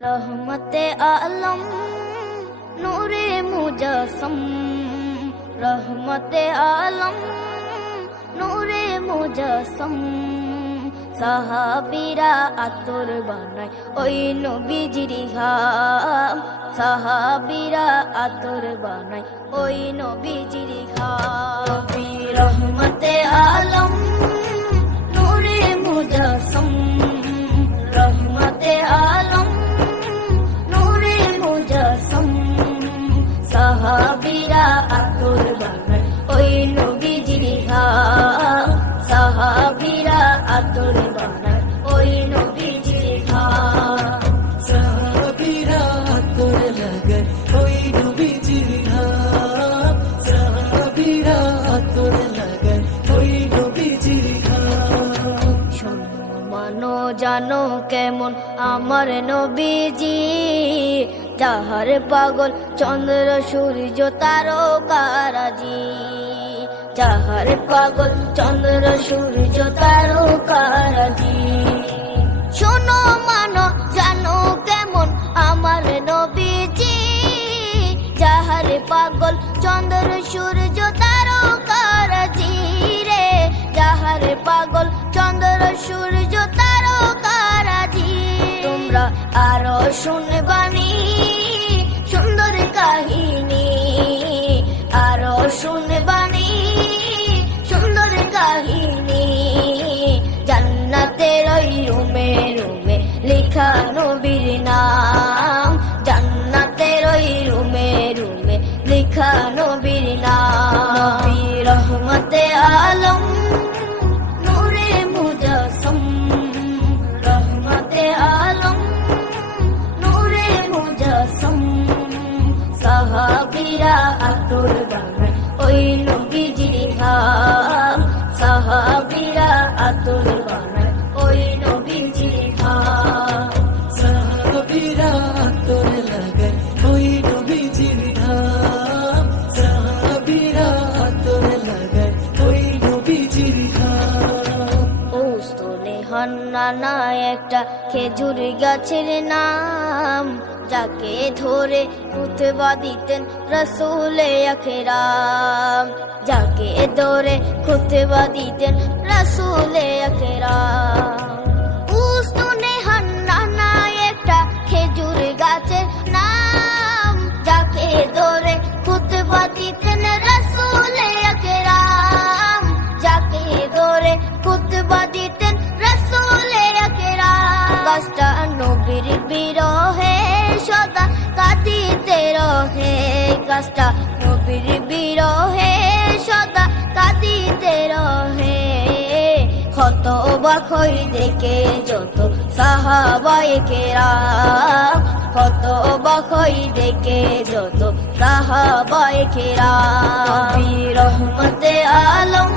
रहमते आलम नूरे मुजस्सम, रहमते आलम नूरे मुजस्सम। সাহাবীরা আতর বানায় ওই নবীজির ঘাম, সাহাবীরা আতর বানায় ওই নবীজির ঘাম। রহমতে আলম নূরে মুজস্সম, রহমতে আলম নূরে মুজস্সম। সাহাবীরা আতর বানায় ওই নবীজির ঘাম, সাহাবীরা আতর বানায় ওই নবীজির ঘাম। সাহাবীরা আতর লাগায় ওই নবীজির ঘাম, সাহাবীরা আতর লাগায় ওই নবীজির ঘাম। শোনো মানো জানো কেমন আমার নবীজি, যাহার পাগল চন্দ্র সূর্য তারকারাজি, যাহার পাগল চন্দ্র সূর্য তারকারাজি। শোনো মানো জানো কেমন আমার নবীজি, যাহার পাগল চন্দ্র সূর্য তারকারাজি রে, যাহার পাগল চন্দ্র সূর্য তারকারাজি। তোমরা আরো শুনবানি সুন্দর কাহিনী, আরো শুনবানি সুন্দর কাহিনী। জান্নাতের ওই রুমে রুমে লেখা নবীর নাম, জান্নাতের ওই রুমে রুমে লেখা নবীর নাম। নবী রহমতে আলম নূরে মুজস্সম, রহমতে আলম নূরে মুজস্সম। সাহাবীরা আতর বানায় ওই নবীজির ঘাম, সাহাবীরা আতর বানায় ওই নবীজির ঘাম। সাহাবীরা আতর লাগায় ওই নবীজির ঘাম, সাহাবীরা আতর লাগায় ওই নবীজির ঘাম। ওস্তনে হান্নানা একটা খেজুর গাছের নাম, যাকে ধরে খুতবা দিতেন রাসূলে আখরাম, যাকে ধরে খুতবা দিতেন রাসূলে আখরাম। উস্তনে হান্নানা একটা খেজুর গাছের নাম, যাকে ধরে খুতবা দিতেন রাসূলে আখরাম, যাকে ধরে খুতবা দিতেন রাসূলে আখরাম। গাছটা নবীর বিরহে সদা কাঁদিতে রহে, গাছটা নবীর বিরহে সদা কাঁদিতে রহে। কত অবাক হই দেখে যত সাহাবায়ে কেরাম, কত অবাক হই দেখে যত সাহাবায়ে কেরাম। নবী রহমতে আলম